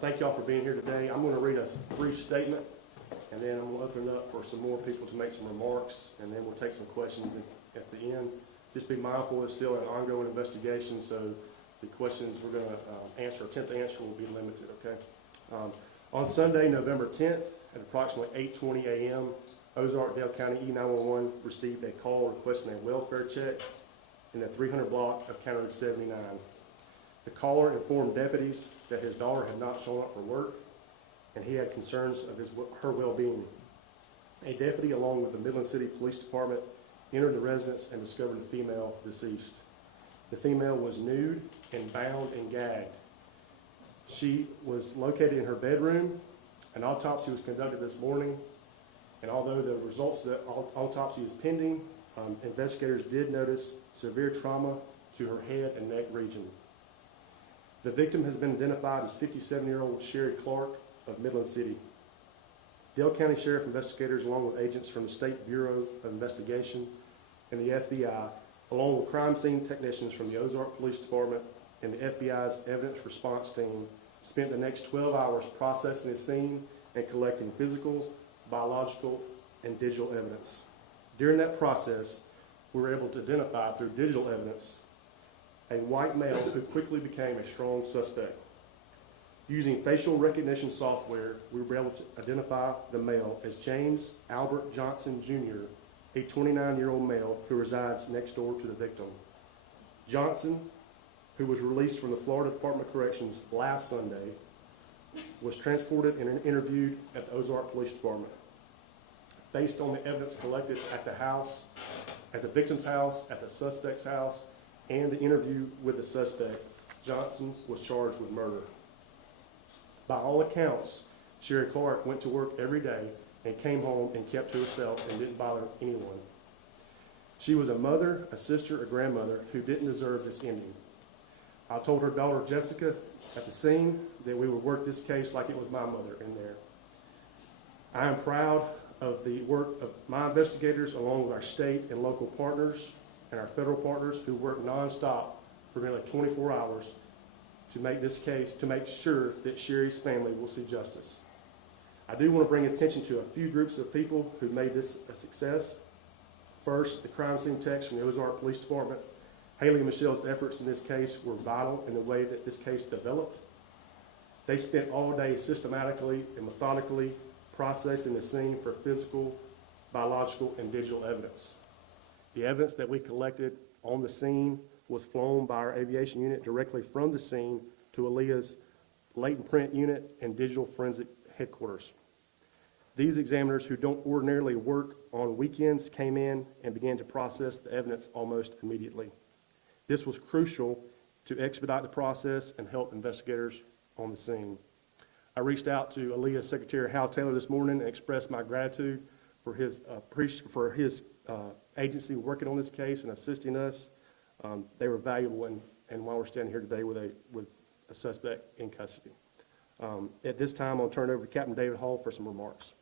Thank y'all for being here today. I'm going to read a brief statement, and then I'm going to open it up for some more people to make some remarks, and then we'll take some questions at the end. Just be mindful it's still an ongoing investigation, so the questions we're going to attempt to answer will be limited, okay? On Sunday, November 10th, at approximately 8:20 a.m., Ozark-Dale County E911 received a call requesting a welfare check in the 300 block of County Road 79. The caller informed deputies that his daughter had not shown up for work, and he had concerns of her well-being. A deputy, along with the Midland City Police Department, entered the residence and discovered the female deceased. The female was nude and bound and gagged. She was located in her bedroom. An autopsy was conducted this morning, and although the results of the autopsy is pending, investigators did notice severe trauma to her head and neck region. The victim has been identified as 57-year-old Sherry Clark of Midland City. Dale County Sheriff investigators, along with agents from the State Bureau of Investigation and the FBI, along with crime scene technicians from the Ozark Police Department and the FBI's evidence response team, spent the next 12 hours processing the scene and collecting physical, biological, and digital evidence. During that process, we were able to identify through digital evidence a white male who quickly became a strong suspect. Using facial recognition software, we were able to identify the male as James Albert Johnson Jr., a 29-year-old male who resides next door to the victim. Johnson, who was released from the Florida Department of Corrections last Sunday, was transported and interviewed at the Ozark Police Department. Based on the evidence collected at the house, at the victim's house, at the suspect's house, and the interview with the suspect, Johnson was charged with murder. By all accounts, Sherry Clark went to work every day and came home and kept to herself and didn't bother anyone. She was a mother, a sister, a grandmother who didn't deserve this ending. I told her daughter Jessica at the scene that we would work this case like it was my mother in there. I am proud of the work of my investigators along with our state and local partners and our federal partners who work nonstop for nearly 24 hours to make this case, to make sure that Sherry's family will see justice. I do want to bring attention to a few groups of people who made this a success. First, the crime scene techs from the Ozark Police Department. Haley and Michelle's efforts in this case were vital in the way that this case developed. They spent all day systematically and methodically processing the scene for physical, biological, and digital evidence. The evidence that we collected on the scene was flown by our aviation unit directly from the scene to Aaliyah's latent print unit and digital forensic headquarters. These examiners, who don't ordinarily work on weekends, came in and began to process the evidence almost immediately. This was crucial to expedite the process and help investigators on the scene. I reached out to Aaliyah's Secretary Hal Taylor this morning and expressed my gratitude for his agency working on this case and assisting us. They were valuable, and while we're standing here today with a suspect in custody. At this time, I'll turn it over to Captain David Hall for some remarks.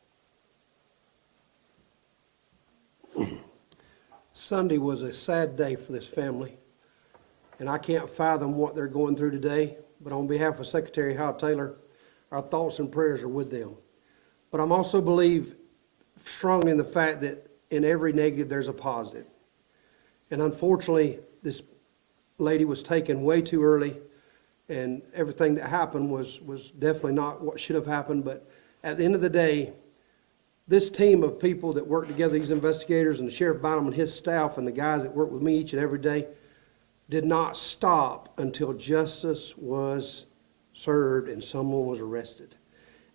Sunday was a sad day for this family, and I can't fathom what they're going through today, but on behalf of Secretary Hal Taylor, our thoughts and prayers are with them. But I'm also believe strongly in the fact that in every negative there's a positive. And unfortunately, this lady was taken way too early, and everything that happened was definitely not what should have happened. But at the end of the day, this team of people that work together, these investigators and Sheriff Bynum and his staff and the guys that work with me each and every day, did not stop until justice was served and someone was arrested.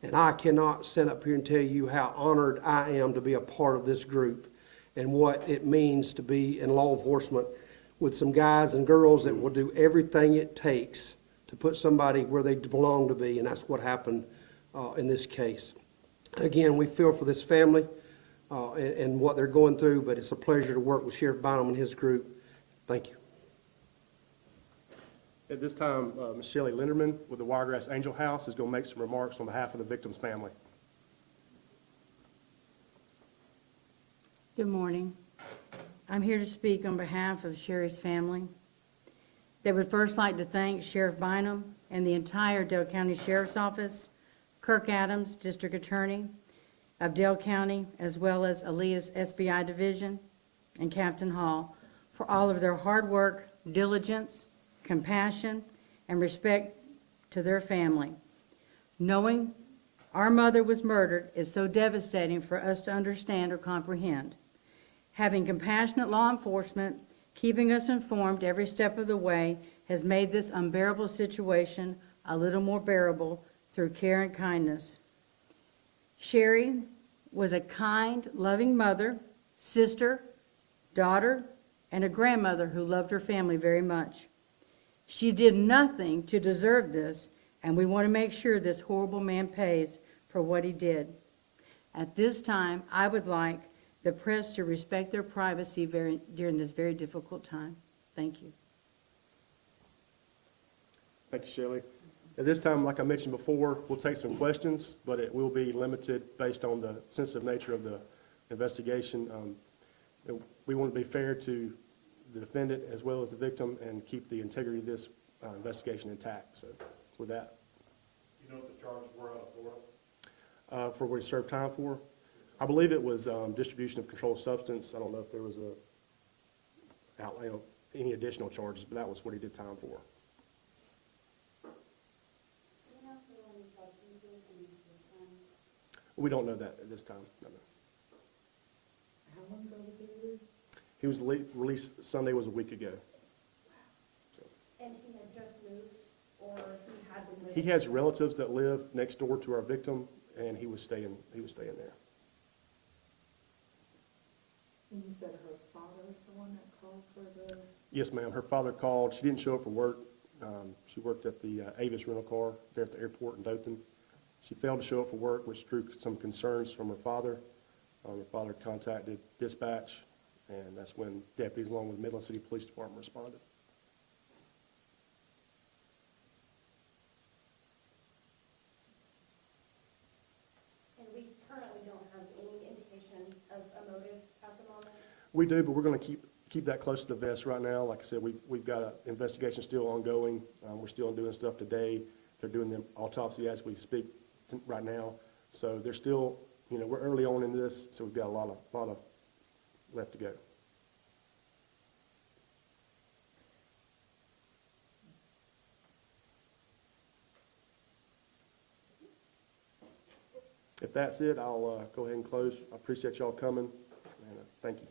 And I cannot stand up here and tell you how honored I am to be a part of this group and what it means to be in law enforcement with some guys and girls that will do everything it takes to put somebody where they belong to be, and that's what happened in this case. Again, we feel for this family and what they're going through, but it's a pleasure to work with Sheriff Bynum and his group. Thank you. At this time, Ms. Shelley Linderman with the Wiregrass Angel House is going to make some remarks on behalf of the victim's family. Good morning. I'm here to speak on behalf of Sherry's family. They would first like to thank Sheriff Bynum and the entire Dale County Sheriff's Office, Kirk Adams, District Attorney of Dale County, as well as Aaliyah's SBI Division, and Captain Hall, for all of their hard work, diligence, compassion, and respect to their family. Knowing our mother was murdered is so devastating for us to understand or comprehend. Having compassionate law enforcement keeping us informed every step of the way has made this unbearable situation a little more bearable through care and kindness. Sherry was a kind, loving mother, sister, daughter, and a grandmother who loved her family very much. She did nothing to deserve this, and we want to make sure this horrible man pays for what he did. At this time, I would like the press to respect their privacy during this very difficult time. Thank you. Thank you, Shelley. At this time, like I mentioned before, we'll take some questions, but it will be limited based on the sensitive nature of the investigation. We want to be fair to the defendant as well as the victim and keep the integrity of this investigation intact. So with that. You know what the charges were out of Florida? For what he served time for, I believe it was distribution of controlled substance. I don't know if there was any additional charges, but that was what he did time for. We don't know that at this time. No. How long ago was he released? He was released Sunday, was a week ago. So. And he had just moved, or he had been living? He has relatives that live next door to our victim, and he was staying there. And you said her father is the one that called for the? Yes, ma'am. Her father called. She didn't show up for work. She worked at the Avis rental car there at the airport in Dothan. She failed to show up for work, which drew some concerns from her father. Her father contacted dispatch, and that's when deputies along with Midland City Police Department responded. And we currently don't have any indication of a motive at the moment? We do, but we're going to keep that close to the vest right now. Like I said, we've got an investigation still ongoing. We're still doing stuff today. They're doing the autopsy as we speak right now. So they're still, we're early on in this, so we've got a lot of left to go. If that's it, I'll go ahead and close. I appreciate y'all coming, and thank you.